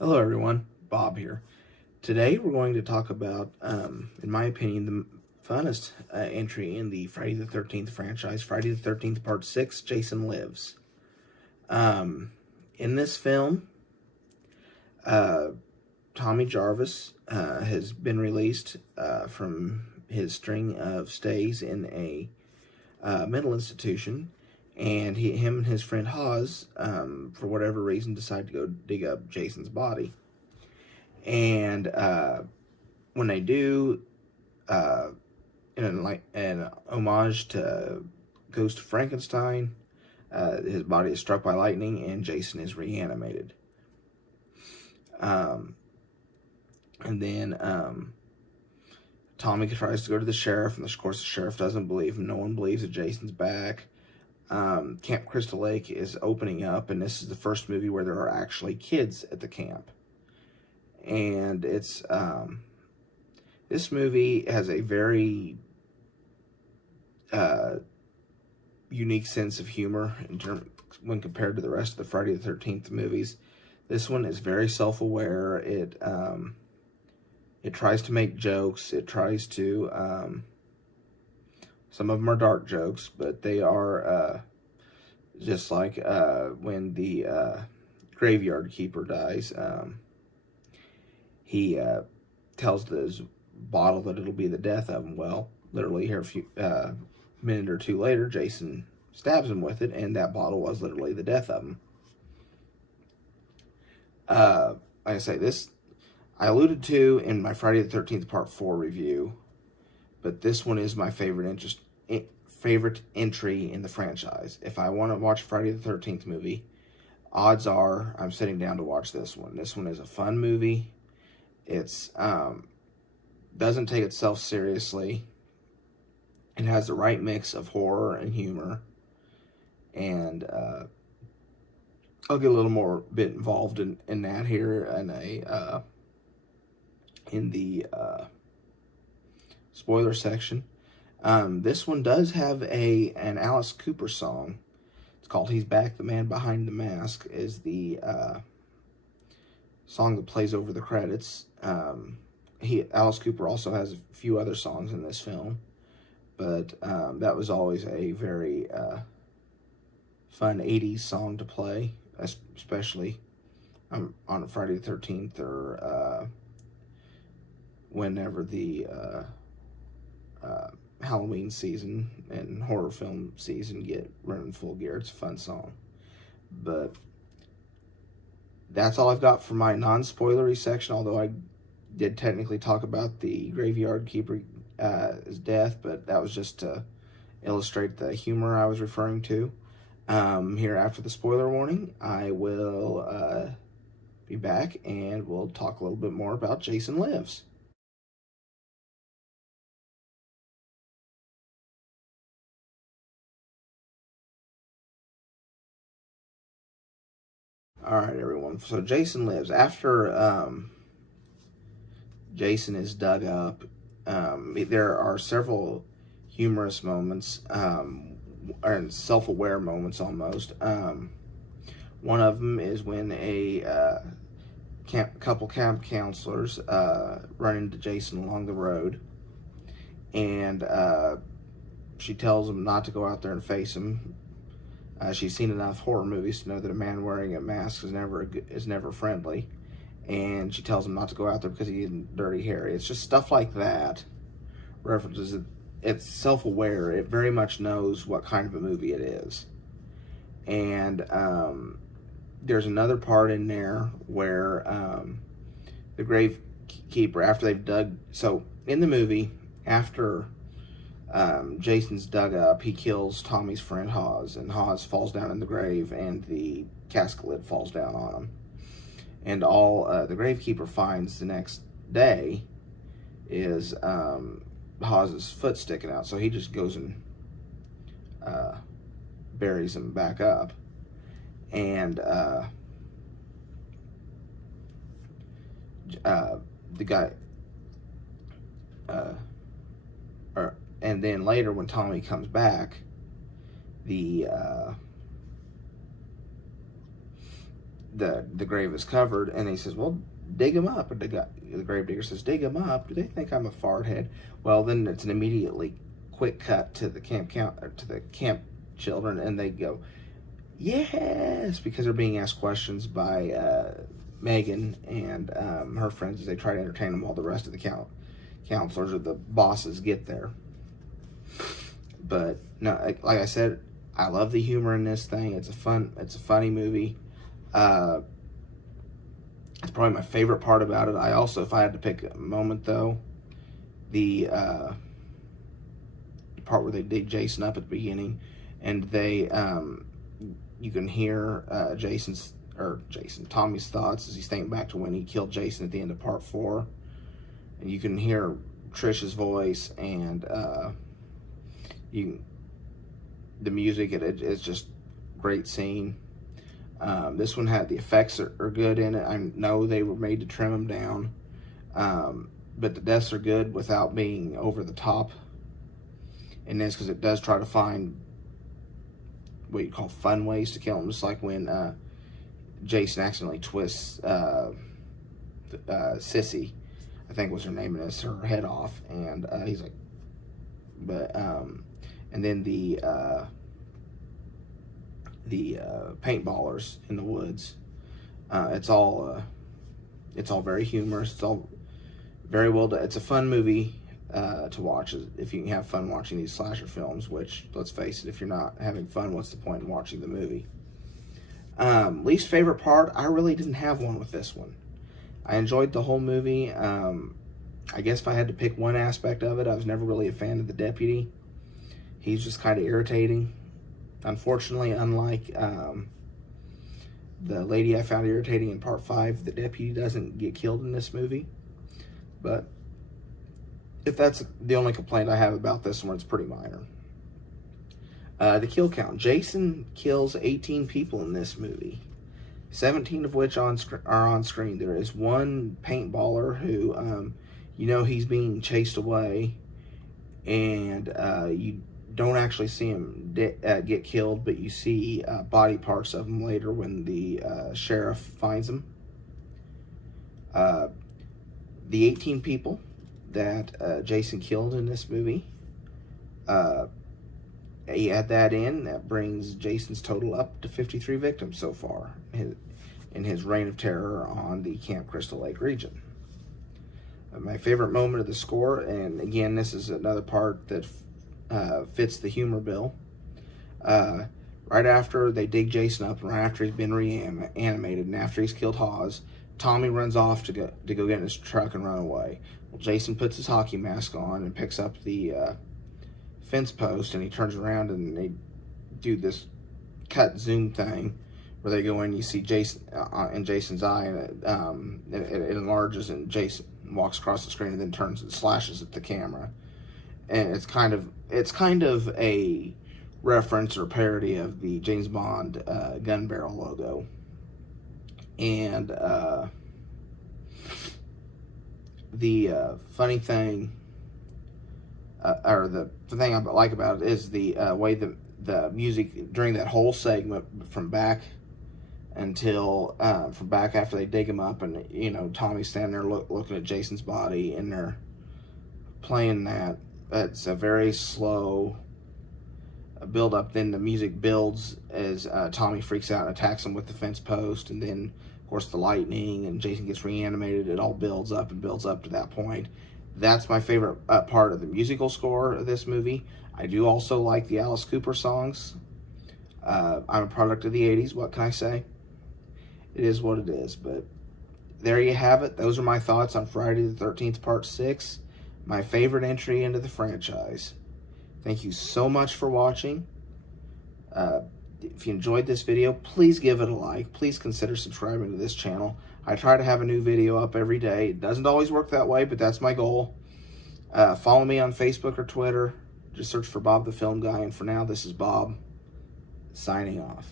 Hello everyone, Bob here. Today we're going to talk about, in my opinion, the funnest entry in the Friday the 13th franchise, Friday the 13th Part 6, Jason Lives. In this film, uh, Tommy Jarvis has been released from his string of stays in a mental institution, and him and his friend Hawes, for whatever reason, decide to go dig up Jason's body. And when they do, uh, in an homage to Ghost of Frankenstein, his body is struck by lightning and Jason is reanimated. Um, and then Tommy tries to go to the sheriff, and of course the sheriff doesn't believe him. No one believes that Jason's back. Camp Crystal Lake is opening up, and this is the first movie where there are actually kids at the camp. And it's this movie has a very unique sense of humor when compared to the rest of the Friday the 13th movies. This one is very self-aware. It tries to make jokes. It tries to some of them are dark jokes, but they are just like when the graveyard keeper dies. He tells this bottle that it'll be the death of him. Well, literally here a few minute or two later, Jason stabs him with it, and that bottle was literally the death of him. Like I say, this I alluded to in my Friday the 13th Part 4 review, but this one is my favorite entry in the franchise. If I want to watch a Friday the 13th movie, odds are I'm sitting down to watch this one. This one is a fun movie. It's doesn't take itself seriously. It has the right mix of horror and humor, and I'll get a little more bit involved in that here in the spoiler section. This one does have an Alice Cooper song. It's called "He's Back, the Man Behind the Mask," is the song that plays over the credits. Alice Cooper also has a few other songs in this film, but that was always a very fun 80s song to play, especially on a Friday the 13th or whenever the Halloween season and horror film season get running full gear. It's a fun song. But that's all I've got for my non-spoilery section, although I did technically talk about the graveyard keeper's death, but that was just to illustrate the humor I was referring to. Here after the spoiler warning, I will be back and we'll talk a little bit more about Jason Lives. All right, everyone. So Jason Lives. After Jason is dug up, there are several humorous moments, and self-aware moments almost. One of them is when a couple camp counselors run into Jason along the road, and she tells him not to go out there and face him. She's seen enough horror movies to know that a man wearing a mask is never friendly, and she tells him not to go out there because he's dirty hair. It's just stuff like that. References it. It's self-aware. It very much knows what kind of a movie it is. And there's another part in there where the gravekeeper, after they've dug... So, in the movie, after Jason's dug up, he kills Tommy's friend Hawes, and Hawes falls down in the grave, and the casket lid falls down on him. And all the gravekeeper finds the next day is Hawes' foot sticking out, so he just goes and buries him back up. And the guy, and then later when Tommy comes back, the grave is covered, and he says, well, dig him up. And the grave digger says, dig him up? Do they think I'm a fart head? Well, then it's an immediately quick cut to the camp children, and they go, yes, because they're being asked questions by Megan and her friends as they try to entertain them while the rest of the counselors or the bosses get there. But no, like I said, I love the humor in this thing. It's a funny movie. It's probably my favorite part about it. I also, if I had to pick a moment though, the part where they dig Jason up at the beginning, and they you can hear Tommy's thoughts as he's thinking back to when he killed Jason at the end of part 4, and you can hear Trish's voice, and the music. It's just great scene. This one had the effects are good in it. I know they were made to trim them down, but the deaths are good without being over the top in this, because it does try to find what you call fun ways to kill him, just like when Jason accidentally twists Sissy, I think was her name, and it's her head off, and he's like, but and then the paintballers in the woods, it's all very humorous. It's all very well done. It's a fun movie to watch if you can have fun watching these slasher films, which, let's face it, if you're not having fun, what's the point in watching the movie? Least favorite part, I really didn't have one with this one. I enjoyed the whole movie. I guess if I had to pick one aspect of it, I was never really a fan of the deputy. He's just kind of irritating. Unfortunately, unlike the lady I found irritating in part 5, the deputy doesn't get killed in this movie. But if that's the only complaint I have about this one, it's pretty minor. The kill count. Jason kills 18 people in this movie, 17 of which are on screen. There is one paintballer who, he's being chased away, and you don't actually see him get killed, but you see body parts of him later when the sheriff finds him. The 18 people that Jason killed in this movie, you add that in, that brings Jason's total up to 53 victims so far in his reign of terror on the Camp Crystal Lake region. My favorite moment of the score, and again, this is another part that fits the humor bill. Right after they dig Jason up, and right after he's been reanimated, and after he's killed Hawes, Tommy runs off to go get in his truck and run away. Well, Jason puts his hockey mask on and picks up the fence post, and he turns around and they do this cut zoom thing where they go in, you see Jason in Jason's eye, and it enlarges, and Jason walks across the screen and then turns and slashes at the camera. And it's kind of a reference or parody of the James Bond gun barrel logo. And the funny thing, or the thing I like about it, is the way the music during that whole segment from back after they dig him up, and Tommy's standing there looking at Jason's body, and they're playing that. It's a very slow build up. Then the music builds as Tommy freaks out and attacks him with the fence post, and then of course the lightning, and Jason gets reanimated. It all builds up to that point. That's my favorite part of the musical score of this movie. I do also like the Alice Cooper songs. I'm a product of the 80s. What can I say? It is what it is. But there you have it. Those are my thoughts on Friday the 13th, Part 6. My favorite entry into the franchise. Thank you so much for watching. If you enjoyed this video, please give it a like. Please consider subscribing to this channel. I try to have a new video up every day. It doesn't always work that way, but that's my goal. Follow me on Facebook or Twitter. Just search for Bob the Film Guy. And for now, this is Bob, signing off.